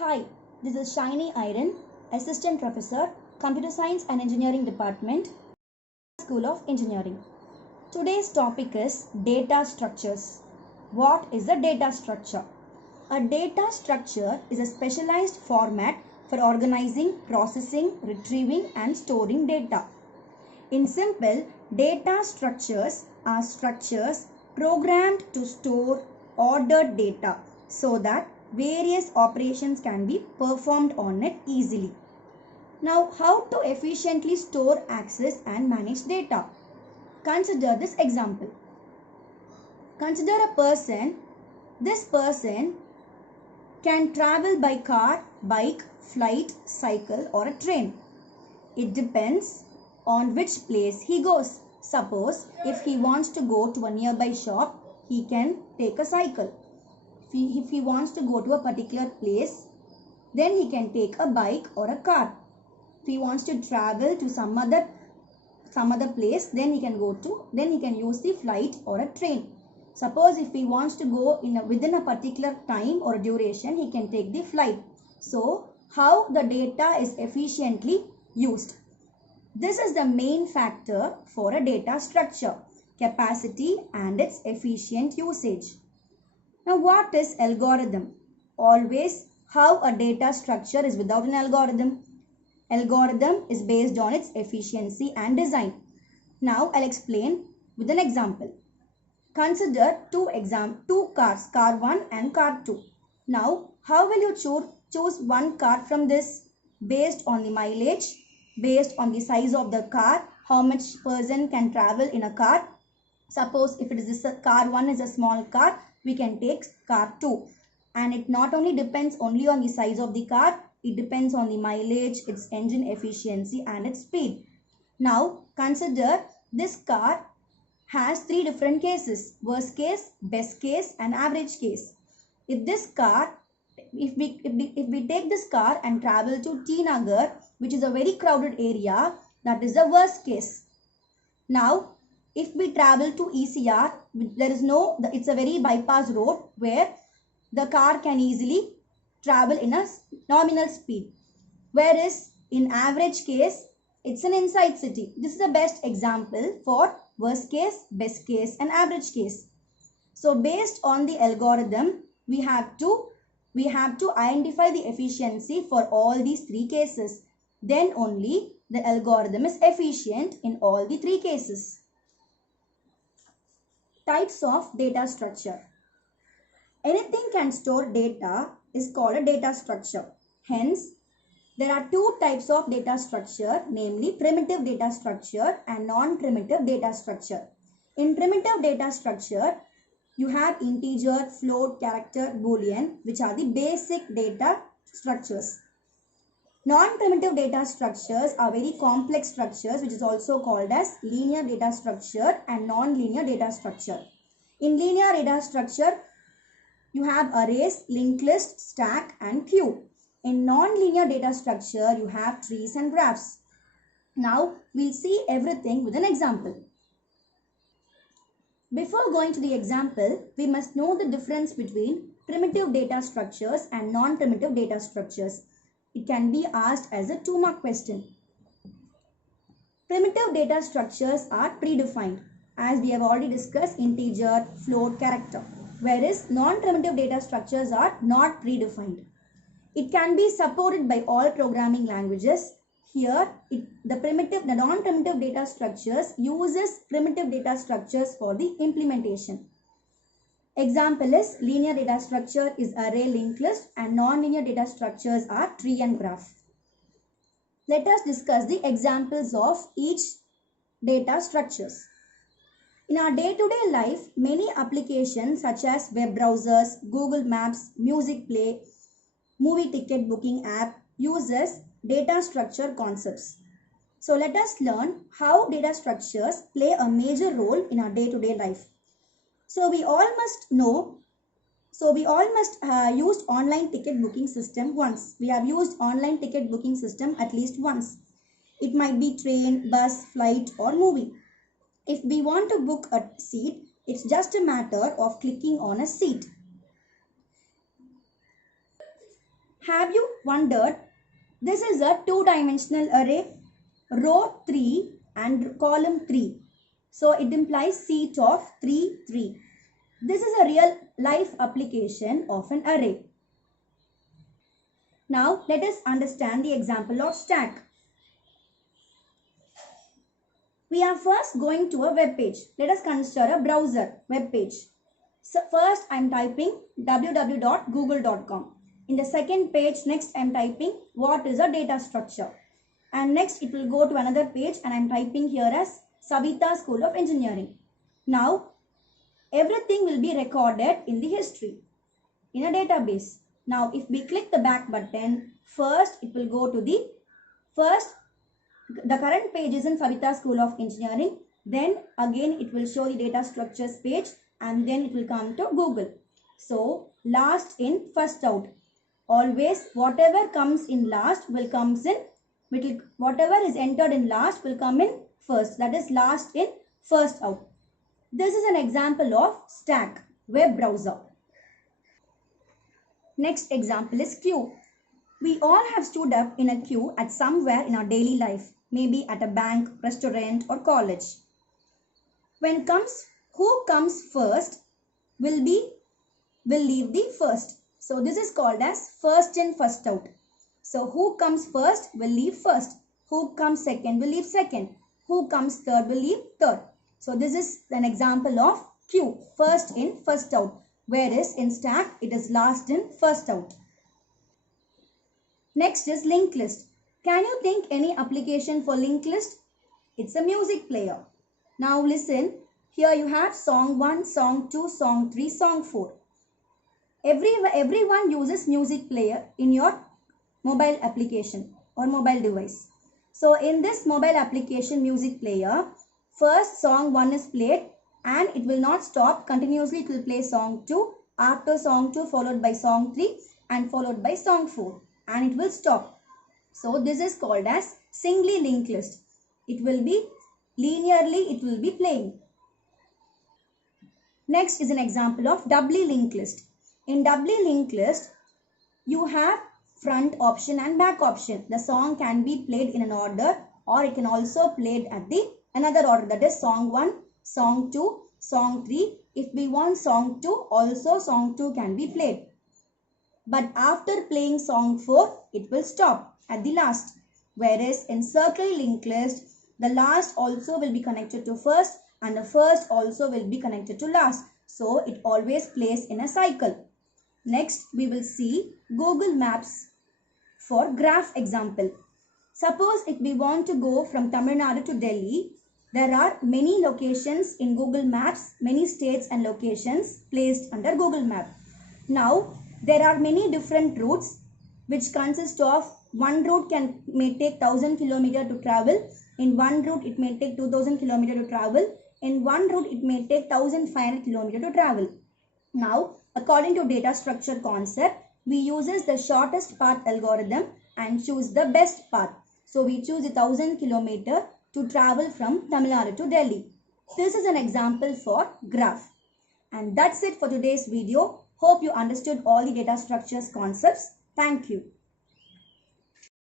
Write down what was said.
Hi, this is Shiny Iron, Assistant Professor, Computer Science and Engineering Department, School of Engineering. Today's topic is data structures. What is a data structure? A data structure is a specialized format for organizing, processing, retrieving and storing data. In simple, data structures are structures programmed to store ordered data so that various operations can be performed on it easily. Now, how to efficiently store, access and manage data? Consider this example. Consider a person. This person can travel by car, bike, flight, cycle or a train. It depends on which place he goes. Suppose if he wants to go to a nearby shop, he can take a cycle. If he wants to go to a particular place, then he can take a bike or a car. If he wants to travel to some other place, then he can use the flight or a train. Suppose if he wants to go within a particular time or duration, he can take the flight. So how the data is efficiently used? This is the main factor for a data structure, capacity and its efficient usage. Now, what is algorithm? Always, how a data structure is without an algorithm? Algorithm is based on its efficiency and design. Now, I'll explain with an example. Consider two cars, car 1 and car 2. Now, how will you choose one car from this? Based on the mileage, based on the size of the car, how much person can travel in a car. Suppose if it is this car 1 is a small car, we can take car 2. And it not only depends only on the size of the car, it depends on the mileage, its engine efficiency and its speed. Now consider this car has three different cases: worst case, best case and average case. If we take this car and travel to T Nagar, which is a very crowded area, that is the worst case. Now if we travel to ECR, it's a very bypass road where the car can easily travel in a nominal speed. Whereas in average case, it's an inside city. This is the best example for worst case, best case and average case. So based on the algorithm, we have to identify the efficiency for all these three cases. Then only the algorithm is efficient in all the three cases. Types of data structure. Anything can store data is called a data structure. Hence, there are two types of data structure, namely primitive data structure and non-primitive data structure. In primitive data structure, you have integer, float, character, boolean, which are the basic data structures. Non-primitive data structures are very complex structures, which is also called as linear data structure and non-linear data structure. In linear data structure, you have arrays, linked list, stack and queue. In non-linear data structure, you have trees and graphs. Now, we'll see everything with an example. Before going to the example, we must know the difference between primitive data structures and non-primitive data structures. It can be asked as a 2-mark question. Primitive data structures are predefined, as we have already discussed: integer, float, character. Whereas non-primitive data structures are not predefined. It can be supported by all programming languages. Here, the non-primitive data structures uses primitive data structures for the implementation. Example is linear data structure is array, linked list, and non-linear data structures are tree and graph. Let us discuss the examples of each data structures. In our day-to-day life, many applications such as web browsers, Google Maps, Music Play, movie ticket booking app uses data structure concepts. So let us learn how data structures play a major role in our day-to-day life. So we all must use online ticket booking system once. We have used online ticket booking system at least once. It might be train, bus, flight or movie. If we want to book a seat, it's just a matter of clicking on a seat. Have you wondered? This is a two-dimensional array, row 3 and column 3. So it implies seat of 3, 3. This is a real life application of an array. Now let us understand the example of stack. We are first going to a web page. Let us consider a browser web page. So first I am typing www.google.com. In the second page, next I am typing what is a data structure. And next it will go to another page and I am typing here as Savita School of Engineering. Now everything will be recorded in the history in a database. Now if we click the back button, first it will go to the current page is in Savita School of Engineering. Then again it will show the data structures page and then it will come to Google. So last in, first out. Always whatever comes in last will comes in middle. Whatever is entered in last will come in first. That is last in, first out. This is an example of stack, web browser. Next example is queue. We all have stood up in a queue at somewhere in our daily life, maybe at a bank, restaurant or college. Who comes first will leave the first. So this is called as first in, first out. So who comes first will leave first. Who comes second will leave second. Who comes third will leave third. So this is an example of queue, first in, first out. Whereas in stack, it is last in, first out. Next is linked list. Can you think any application for linked list? It's a music player. Now listen, here you have song 1, song 2, song 3, song 4. Everyone uses music player in your mobile application or mobile device. So in this mobile application music player, first song 1 is played and it will not stop. Continuously it will play song 2, after song 2 followed by song 3 and followed by song 4 and it will stop. So this is called as singly linked list. It will be linearly, it will be playing. Next is an example of doubly linked list. In doubly linked list, you have front option and back option. The song can be played in an order or it can also played at the another order, that is song 1, song 2, song 3. If we want song 2, also song 2 can be played. But after playing song 4, it will stop at the last. Whereas in circle linked list, the last also will be connected to first and the first also will be connected to last. So it always plays in a cycle. Next, we will see Google Maps for graph example. Suppose if we want to go from Tamil Nadu to Delhi, there are many locations in Google Maps, many states and locations placed under Google Map. Now, there are many different routes which consist of one route may take 1000 km to travel. In one route, it may take 2000 km to travel. In one route, it may take 1500 km to travel. Now, according to data structure concept, we uses the shortest path algorithm and choose the best path. So, we choose 1000 km to travel from Tamil Nadu to Delhi. This is an example for graph. And that's it for today's video. Hope you understood all the data structures concepts. Thank you.